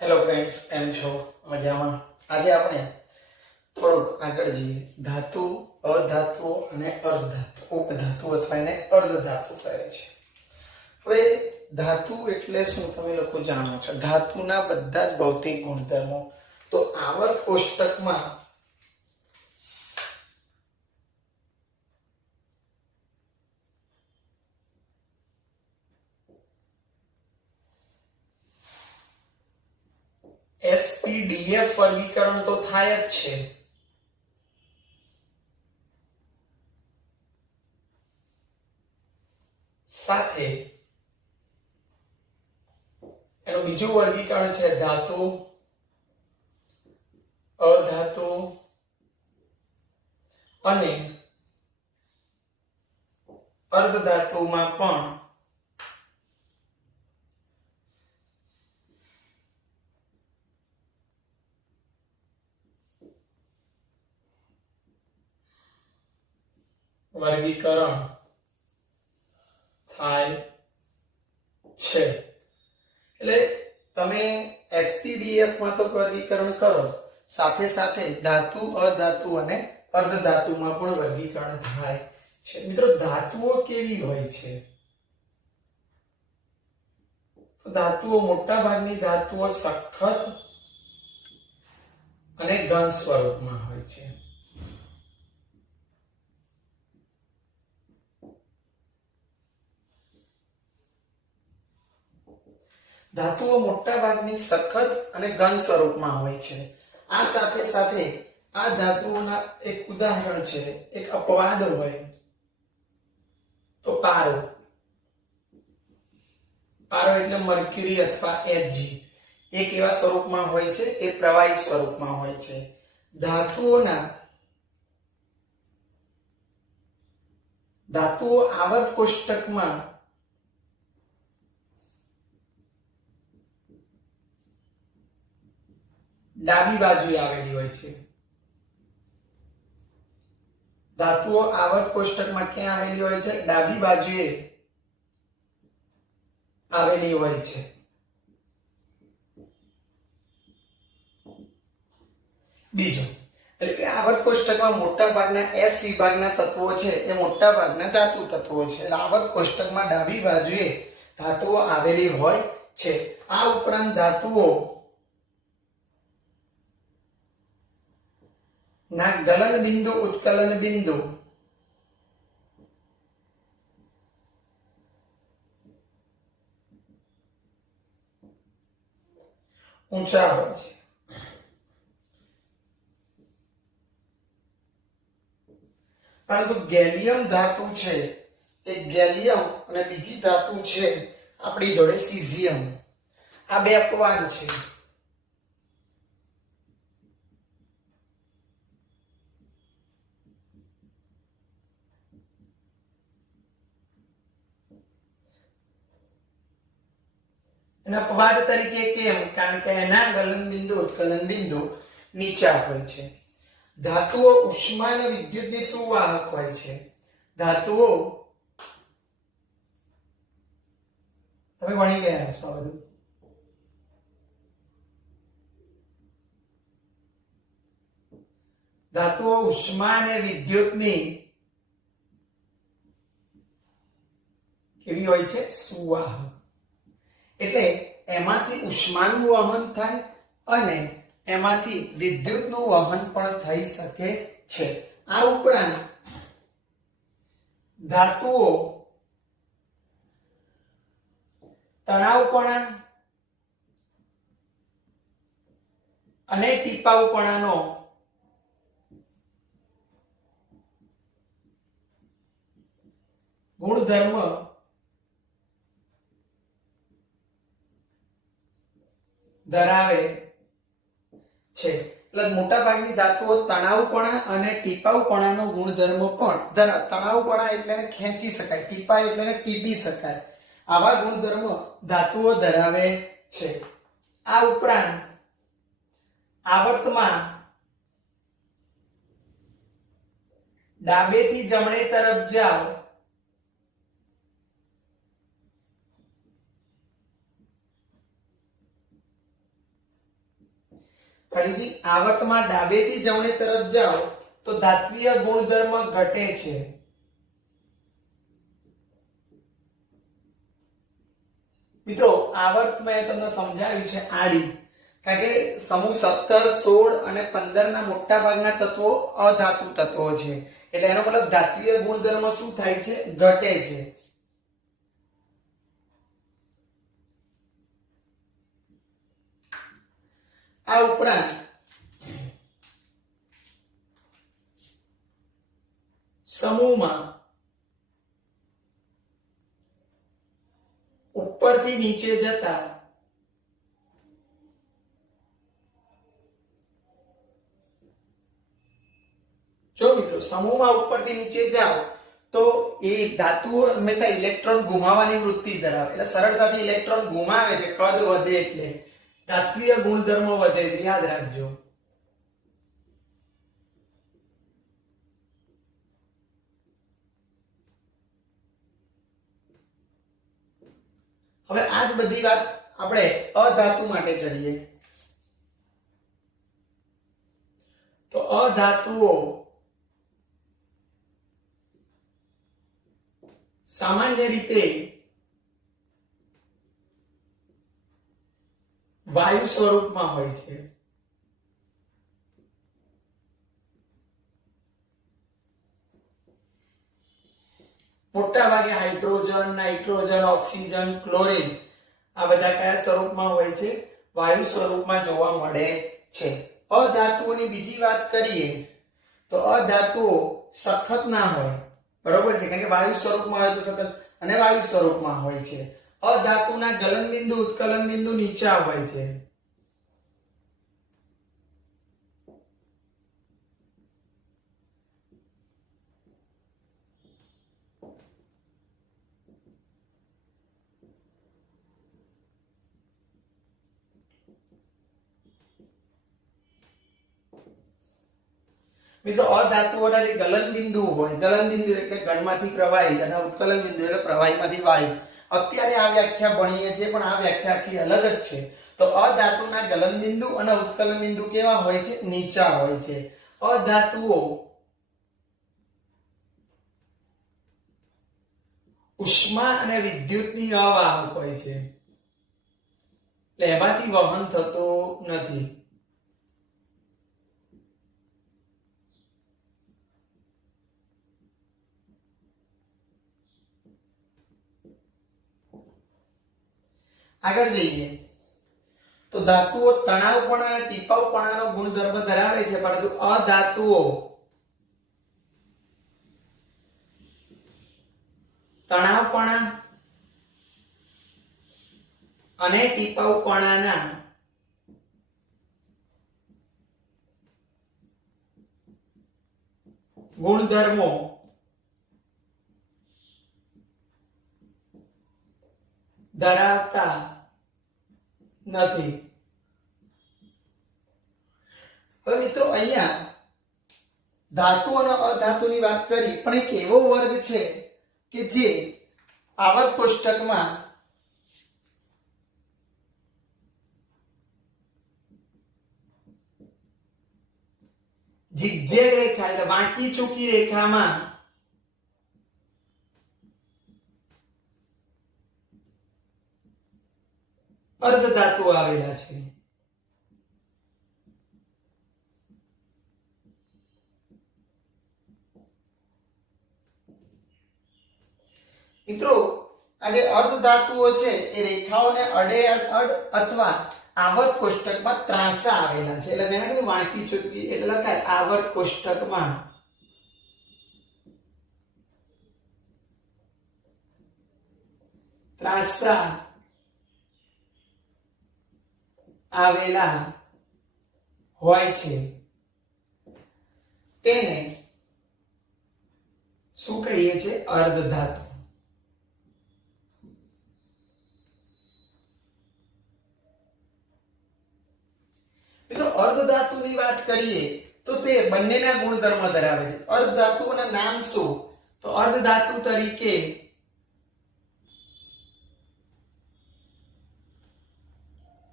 Hello friends, કેમ છો? મજામાં? આજે આપણે થોડુંક આગળ જઈએ. ધાતુ, અધાતુઓ અને અર્ધધાતુ, ઉપધાતુ અથવા એને અર્ધધાતુ કહે છે. હવે ધાતુ એટલે શું તમે લોકો જાણો છો? ધાતુના બધા જ ભૌતિક ગુણધર્મો તો આવર્ત કોષ્ટકમાં એસપીડીએફ વર્ગીકરણ તો થાય જ છે. સાથે એનું બીજું વર્ગીકરણ છે ધાતુ, અધાતુ અને અર્ધધાતુમાં પણ વર્ગીકરણ થાય છે. એટલે તમે એસપીડીએફ માં તો વર્ગીકરણ કરો, સાથે સાથે ધાતુ, અધાતુ અને અર્ધધાતુમાં પણ વર્ગીકરણ થાય છે. મિત્રો, ધાતુઓ કેવી હોય છે? તો ધાતુઓ, મોટા ભાગની ધાતુઓ સખત અને ઘન સ્વરૂપમાં હોય છે. ધાતુઓ મોટા ભાગની સખત અને ઘન સ્વરૂપમાં હોય છે. આ સાથે સાથે આ ધાતુઓના એક ઉદાહરણ છે, એક અપવાદ હોય તો પારો. પારો એટલે મર્ક્યુરી અથવા Hg. એક એવા સ્વરૂપમાં હોય છે, એ પ્રવાહી સ્વરૂપમાં હોય છે. ધાતુઓ આવર્ત કોષ્ટકમાં ડાબી બાજુએ આવેલી હોય છે. ધાતુઓ આવર્ત કોષ્ટકમાં ક્યાં આવેલી હોય છે? ડાબી બાજુએ આવેલી હોય છે. બીજું એટલે કે આવર્ત કોષ્ટકમાં મોટા ભાગના S વિભાગના તત્વો છે એ મોટા ભાગના ધાતુ તત્વો છે. એટલે આવર્ત કોષ્ટકમાં ડાબી બાજુએ ધાતુઓ આવેલી હોય છે. આ ઉપરાંત ધાતુઓ ના ગલન બિંદુ, ઉત્કલન બિંદુ ઊંચા હોય છે. પરંતુ ગેલિયમ ધાતુ છે, એ ગેલિયમ અને બીજી ધાતુ છે આપણી જોડે સીઝિયમ. આ બે અપવાદ છે. એના અપવાદ તરીકે કેમ? કારણ કે એના ગલન બિંદુ, ઉત્કલન બિંદુ નીચા હોય છે. ધાતુઓ ઉષ્મા અને વિદ્યુતની સુવાહક હોય છે. ધાતુઓ, તમે ભણી ગયા છો આ બધું. ધાતુઓ ઉષ્મા અને વિદ્યુતની કેવી હોય છે? સુવાહક. એટલે એમાંથી ઉષ્માનું વહન થાય અને એમાંથી વિદ્યુતનું વહન પણ થઈ શકે છે. આ ઉપરાંત ધાતુઓ તણાવપણા અને ટીપાઉપણાનો ગુણધર્મ ધરાવે છે. એટલે મોટા ભાગની ધાતુઓ તણાવપણા અને ટીપાઉપણાનો ગુણધર્મ પણ ધરાવે. તણાવપણા એટલે ખેંચી શકાય, ટીપા એટલે ટીપી શકાય. આવા ગુણધર્મ ધાતુઓ ધરાવે છે. આ ઉપરાંત આવર્તમાં ડાબેથી જમણે તરફ જાઓ ફરીથી આવર્તમાં ડાબેથી જમણી તરફ જાઓ તો ધાત્વિય ગુણધર્મ ઘટે છે. મિત્રો આવર્ત મેં તમને સમજાવ્યું છે આડી, કારણ કે સમૂહ 17, 16 અને 15 ના મોટા ભાગના તત્વો અધાતુ તત્વો છે, એટલે એનો મતલબ ધાત્વિય ગુણધર્મ શું થાય છે? ઘટે છે. આ ઉપરાંત સમૂહમાં ઉપરથી નીચે જતા જો મિત્રો સમૂહમાં ઉપરથી નીચે જાઓ તો એ ધાતુઓ હંમેશા ઇલેક્ટ્રોન ગુમાવવાની વૃત્તિ ધરાવે, એટલે સરળતાથી ઇલેક્ટ્રોન ગુમાવે છે, કદ વધે એટલે ધાત્વિય ગુણધર્મ વધે છે, યાદ રાખજો. હવે આ જ બધી વાત આપણે અધાતુ માટે કરીએ. તો અધાતુઓ સામાન્ય રીતે વાયુ સ્વરૂપમાં હોય છે. મોટા ભાગે હાઇડ્રોજન, નાઇટ્રોજન, ઓક્સિજન, ક્લોરીન આ બધા કયા સ્વરૂપમાં હોય છે? વાયુ સ્વરૂપમાં જોવા મળે છે. અધાતુઓની બીજી વાત કરીએ તો અધાતુઓ સખત ના હોય, બરોબર છે, કારણ કે વાયુ સ્વરૂપમાં હોય તો સખત, અને વાયુ સ્વરૂપમાં હોય છે. અધાતુના ગલન બિંદુ, ઉત્કલન બિંદુ નીચા હોય છે. મિત્રો અધાતુઓના જે ગલન બિંદુ હોય, ગલન બિંદુ એટલે ગણમાંથી પ્રવાહી અને ઉત્કલન બિંદુ એટલે પ્રવાહીમાંથી વાયુ. અત્યારે આ વ્યાખ્યા ભણીએ છીએ પણ આ વ્યાખ્યા આખી અલગ જ છે. તો અધાતુના ગલન બિંદુ અને ઉત્કલન બિંદુ કેવા હોય છે? નીચા હોય છે. અધાતુઓ ઉષ્મા અને વિદ્યુતની અવાહક હોય છે, એટલે એમાંથી વહન થતું નથી. આગળ જઈએ તો ધાતુઓ તણાવપણા અને ટીપાવપણાનો ગુણધર્મ ધરાવે છે, પરંતુ અધાતુઓ તણાવપણા અને ટીપાવપણાના ગુણધર્મો ધરાવતા નથી. હવે મિત્રો અહીંયા ધાતુ અને અધાતુની વાત કરી, પણ એક એવો વર્ગ છે કે જે આવર્ત કોષ્ટકમાં ઝિગઝેગ રેખા એટલે વાંકી ચૂકી રેખામાં અર્ધધાતુ આવેલા છે. મિત્રો આ જે અર્ધધાતુઓ છે એ રેખાઓને અડેઅડ અથવા આવર્ત કોષ્ટકમાં ત્રાંસા આવેલા છે, એટલે મેં કીધું વાંકી ચૂકી એટલે લખાય આવર્ત કોષ્ટકમાં ત્રાંસા આવેલા હોય છે. તેને શું કહીએ છીએ? અર્ધધાતુ. મિત્રો અર્ધધાતુની વાત કરીએ તો તે બંનેના ગુણધર્મ ધરાવે છે. અર્ધધાતુઓના નામ શું? તો અર્ધધાતુ તરીકે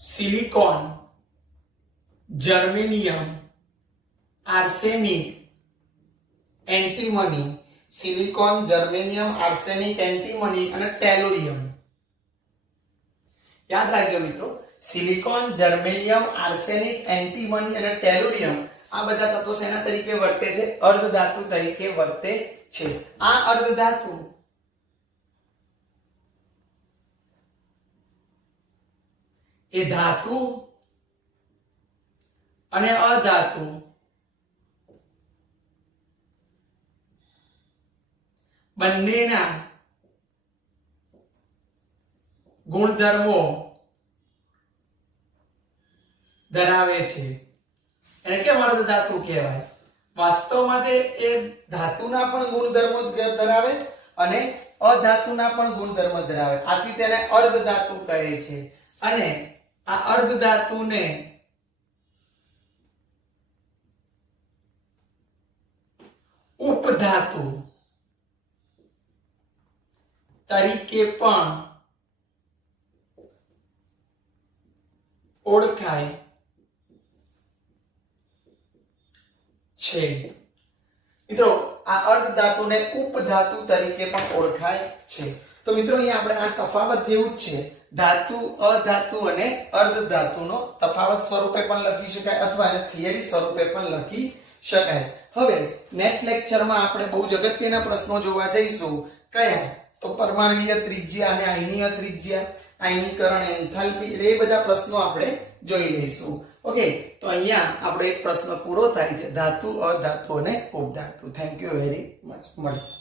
silicon, germanium, arsenic, antimony, silicon, germanium, arsenic, antimony અને ટેલુરિયમ. યાદ રાખજો મિત્રો, સિલિકોન, જર્મેનિયમ, આર્સેનિક, એન્ટીમની અને ટેલુરિયમ આ બધા તત્વો શેના તરીકે વર્તે છે? અર્ધધાતુ તરીકે વર્તે છે. આ અર્ધધાતુ એ ધાતુ અને અધાતુ બંનેના ગુણધર્મો ધરાવે છે. એને કેમ અર્ધધાતુ કહેવાય? વાસ્તવમાં તે એ ધાતુના પણ ગુણધર્મો ધરાવે અને અધાતુના પણ ગુણધર્મ ધરાવે. આથી તેને અર્ધધાતુ કહે છે. અને આ અર્ધધાતુને ઉપધાતુ તરીકે પણ ઓળખાય છે. મિત્રો, આ અર્ધધાતુને ઉપધાતુ તરીકે પણ ઓળખાય છે. તો મિત્રો, અહીંયા આપણે આ તફાવત જેવું જ છે. ધાતુ, અધાતુ અને અર્ધધાતુનો તફાવત સ્વરૂપે પણ લખી શકાય અથવા એને થિયરી સ્વરૂપે પણ લખી શકાય. હવે નેક્સ્ટ લેક્ચરમાં આપણે બહુ અગત્યના પ્રશ્નો જોવા જઈશું. કયા? તો પરમાણ્વીય ત્રિજ્યા અને આયનીય ત્રિજ્યા, આયનીકરણ, એન્થાલ્પી, એ બધા પ્રશ્નો આપણે જોઈ લઈશું. ઓકે, તો અહીંયા આપણો એક પ્રશ્ન પૂરો થાય છે. ધાતુ, અધાતુ અને ઉપધાતુ. Thank you very much. મળીએ.